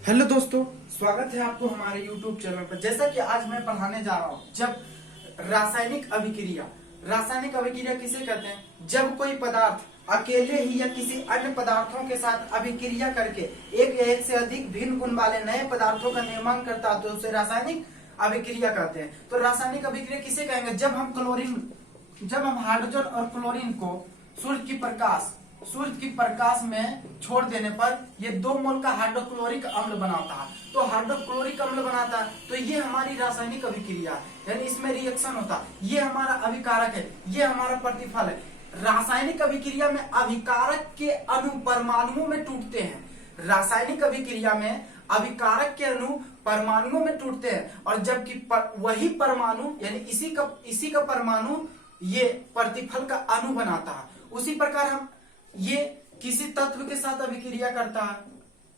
Hello दोस्तों, स्वागत है आपको हमारे YouTube चैनल पर। जैसा कि आज मैं पढ़ाने जा रहा हूँ, जब रासायनिक अभिक्रिया किसे कहते हैं? जब कोई पदार्थ अकेले ही या किसी अन्य पदार्थों के साथ अभिक्रिया करके एक से अधिक भिन्न गुण वाले नए पदार्थों का निर्माण करता है तो उसे रासायनिक अभिक्रिया कहते हैं। तो रासायनिक अभिक्रिया किसे कहेंगे? जब हम हाइड्रोजन और क्लोरीन को सूर्य की प्रकाश में छोड़ देने पर ये 2 मोल का हाइड्रोक्लोरिक अम्ल बनाता है। तो हाइड्रोक्लोरिक अम्ल बनाता है तो ये हमारी रासायनिक अभिक्रिया है, यानी इसमें रिएक्शन होता है। ये हमारा अभिकारक है, ये हमारा प्रतिफल है। रासायनिक अभिक्रिया में अभिकारक के अणु परमाणुओं में टूटते हैं। रासायनिक अभिक्रिया में अभिकारक के अणु परमाणुओं में टूटते हैं, और जबकि वही परमाणु यानी इसी का परमाणु ये प्रतिफल का अणु बनाता है। उसी प्रकार ये किसी तत्व के साथ अभिक्रिया करता है।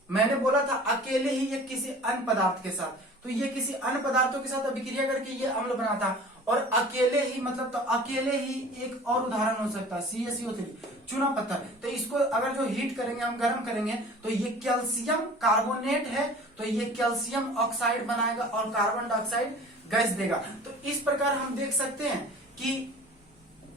मैंने बोला था अकेले ही या किसी अन्य पदार्थ के साथ, तो ये किसी अन्य पदार्थों के साथ अभिक्रिया करके ये अम्ल बनाता है। और अकेले ही मतलब तो अकेले ही एक और उदाहरण हो सकता है CaCO3 चूना पत्थर। तो इसको अगर जो हीट करेंगे, हम गर्म करेंगे, तो ये कैल्शियम कार्बोनेट है, तो ये कैल्शियम ऑक्साइड बनाएगा और कार्बन डाइऑक्साइड गैस देगा। तो इस प्रकार हम देख सकते हैं कि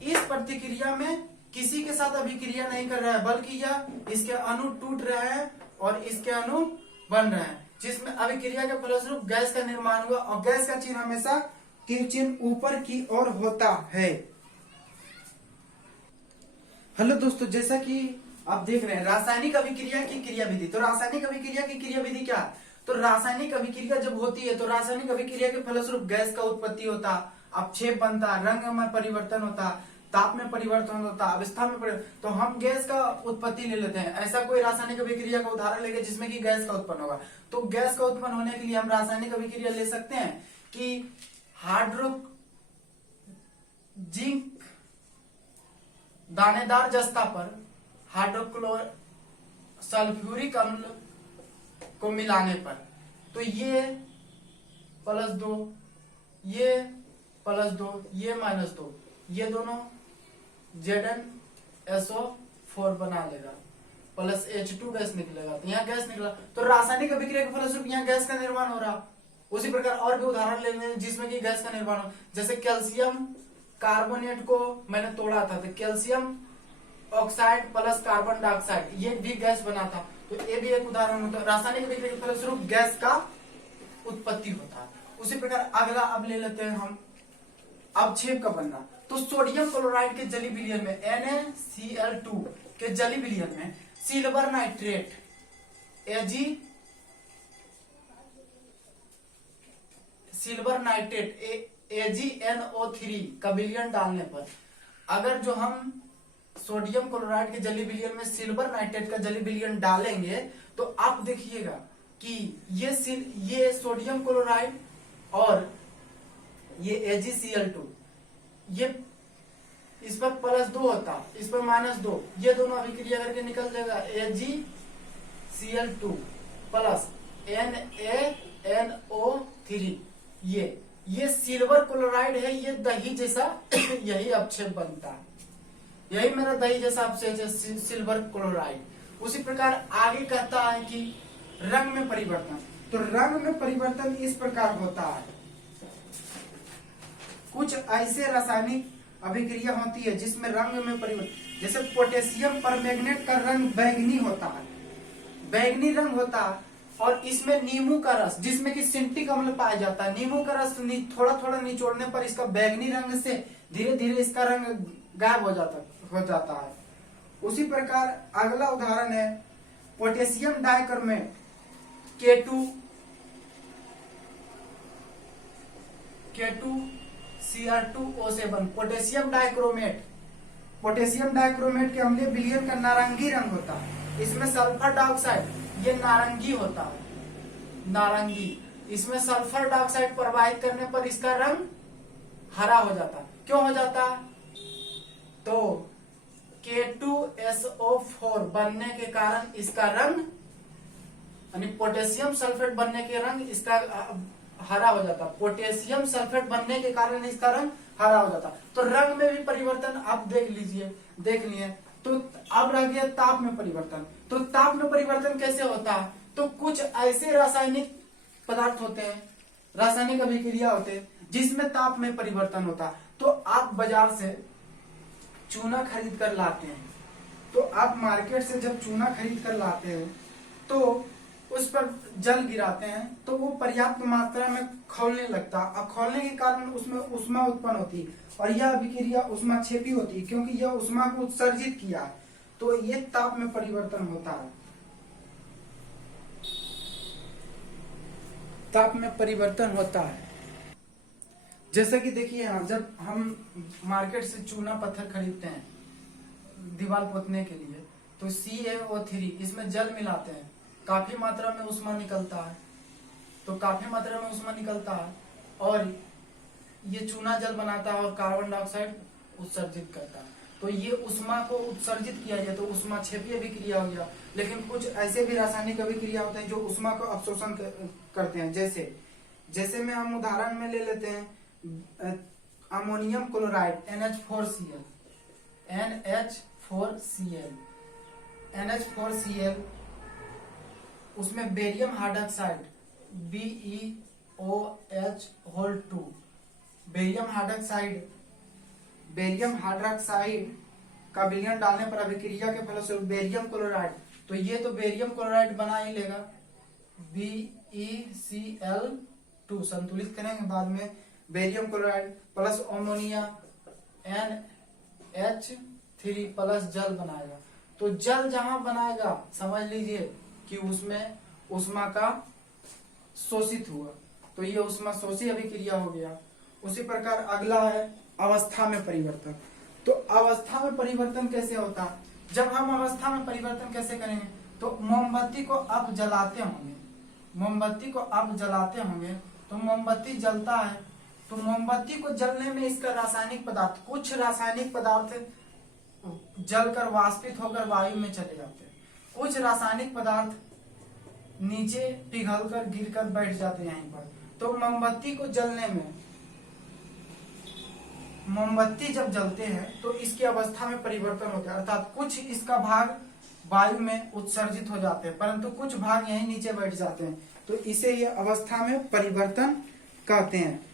इस प्रतिक्रिया में किसी के साथ अभिक्रिया नहीं कर रहा है, बल्कि यह इसके अणु टूट रहे हैं और इसके अणु बन रहे हैं, जिसमें अभिक्रिया के फलस्वरूप गैस का निर्माण हुआ। और गैस का चिन्ह हमेशा तीर चिन्ह ऊपर की ओर होता है। हेलो दोस्तों, जैसा कि आप देख रहे हैं रासायनिक अभिक्रिया की क्रिया विधि। तो रासायनिक अभिक्रिया की क्रिया विधि क्या है? तो रासायनिक अभिक्रिया जब होती है तो रासायनिक अभिक्रिया के फलस्वरूप गैस का उत्पत्ति होता, अपक्षेप बनता, रंग में परिवर्तन होता, ताप में परिवर्तन होता, अवस्था में परिवर्तन। तो हम गैस का उत्पत्ति ले लेते हैं। ऐसा कोई रासायनिक अभिक्रिया का उदाहरण लेंगे जिसमें कि गैस का उत्पन्न होगा। तो गैस का उत्पन्न होने के लिए हम रासायनिक अभिक्रिया ले सकते हैं कि जिंक दानेदार जस्ता पर सल्फ्यूरिक अम्ल को मिलाने पर, तो ये +2, ये +2, ये -2, ये दोनों ZnSO4 बना लेगा, +H2 गैस निकलेगा। तो यहाँ गैस निकला, तो रासायनिक अभिक्रिया के फलस्वरूप यहाँ गैस का निर्माण हो रहा। उसी प्रकार और भी उदाहरण लेंगे जिसमें कि गैस का निर्माण हो। जैसे कैल्शियम कार्बोनेट को मैंने तोड़ा था, तो calcium oxide plus carbon dioxide, ये भी गैस बना था। तो ये भी एक उदाहरण होता है। रासायनिक अभिक्रिया के फलस्वरूप गैस का उत्पत्ति होता है। उसी प्रकार अगला अब ले लेते हैं हम अवक्षेप का बनना। तो सोडियम क्लोराइड के जली विलयन में NaCl2 के जली विलयन में सिल्वर नाइट्रेट AgNO3 का विलयन डालने पर, अगर जो हम सोडियम क्लोराइड के जली विलयन में सिल्वर नाइट्रेट का जली विलयन डालेंगे तो आप देखिएगा कि ये सोडियम क्लोराइड और ये AgCl2, ये इस पर +2 होता, इस पर -2, ये दोनों अभिक्रिया करके निकल जाएगा AgCl2 प्लस NaNO3। ये सिल्वर क्लोराइड है, ये दही जैसा यही अपक्षेप बनता है, यही मेरा दही जैसा अपक्षेप है सिल्वर क्लोराइड। उसी प्रकार आगे कहता है कि रंग में परिवर्तन। तो रंग में परिवर्तन इस प्रकार होता है, कुछ ऐसे रासायनिक अभिक्रिया होती है जिसमें रंग में परिवर्तन, जैसे पोटेशियम परमैंगनेट का रंग बैंगनी होता है, बैंगनी रंग होता है। और इसमें नींबू का रस, जिसमें कि सिंट्रिक अम्ल पाया जाता है, नींबू का रस थोड़ा थोड़ा निचोड़ने पर इसका बैंगनी रंग से धीरे धीरे इसका रंग गायब हो जाता है। उसी प्रकार अगला उदाहरण है potassium dichromate K2Cr2O7। Potassium dichromate के अम्लीय विलयन का नारंगी रंग होता है। इसमें सल्फर डाइऑक्साइड, ये नारंगी होता है, नारंगी। इसमें सल्फर डाइऑक्साइड प्रवाहित करने पर इसका रंग हरा हो जाता। क्यों हो जाता? तो K2SO4 बनने के कारण इसका रंग, यानी पोटेशियम सल्फेट बनने के रंग इसका हरा हो जाता। पोटेशियम सल्फेट बनने के कारण इसका रंग हरा हो जाता। तो रंग में भी परिवर्तन आप देख लिए। तो अब रह गया ताप में परिवर्तन। तो ताप में परिवर्तन कैसे होता है? तो कुछ ऐसे रासायनिक पदार्थ होते हैं, रासायनिक अभिक्रिया होते हैं जिसमें ताप में परिवर्तन होता है। तो आप बाजार से चूना खरीद कर लाते हैं, तो आप मार्केट से जब चूना खरीद कर लाते हैं तो उस पर जल गिराते हैं तो वो पर्याप्त मात्रा में खौलने लगता है, और खौलने के कारण उसमें ऊष्मा उत्पन्न होती है, और यह अभिक्रिया ऊष्माक्षेपी होती है क्योंकि यह ऊष्मा को उत्सर्जित किया है, तो ये ताप में परिवर्तन होता है। ताप में परिवर्तन होता है। जैसे कि देखिए यहाँ जब हम मार्केट से चूना पत्थर खरीदते हैं दीवार पोतने के लिए, तो CaO3 इसमें जल मिलाते हैं, काफी मात्रा में ऊष्मा निकलता है, तो काफी मात्रा में ऊष्मा निकलता है और ये चूना जल बनाता है और कार्बन डाइऑक्साइड उत्सर्जित करता है। तो ये ऊष्मा को उत्सर्जित किया जाए तो ऊष्माक्षेपी अभिक्रिया हो गया। लेकिन कुछ ऐसे भी रासायनिक अभिक्रिया होते हैं जो ऊष्मा को अवशोषण करते हैं। जैसे में हम उदाहरण में ले लेते हैं अमोनियम क्लोराइड NH4Cl, उसमें barium hydroxide BeOH2, barium hydroxide का विलयन डालने पर अभिक्रिया के फलस्वरूप बेरियम क्लोराइड, तो ये तो बेरियम क्लोराइड बना ही लेगा, BeCl2 संतुलित करेंगे बाद में, barium chloride plus ammonia NH3 plus जल बनाएगा। तो जल जहां बनाएगा समझ लीजिए कि उसमें ऊष्मा का शोषित हुआ, तो ये ऊष्मा शोषी अभिक्रिया हो गया। उसी प्रकार अगला है अवस्था में परिवर्तन। तो अवस्था में परिवर्तन कैसे होता है? जब हम अवस्था में परिवर्तन कैसे करेंगे, तो मोमबत्ती को आप जलाते होंगे, तो मोमबत्ती जलता है, तो मोमबत्ती को जलने में इसका कुछ रासायनिक पदार्थ जलकर वाष्पित होकर वायु में चले जाते हैं, कुछ रासायनिक पदार्थ नीचे पिघलकर गिरकर बैठ जाते हैं यहीं पर। तो मोमबत्ती जब जलते हैं तो इसकी अवस्था में परिवर्तन होता है, अर्थात कुछ इसका भाग वायु में उत्सर्जित हो जाते हैं परंतु कुछ भाग यहीं नीचे बैठ जाते हैं, तो इसे ये अवस्था में परिवर्तन कहते हैं।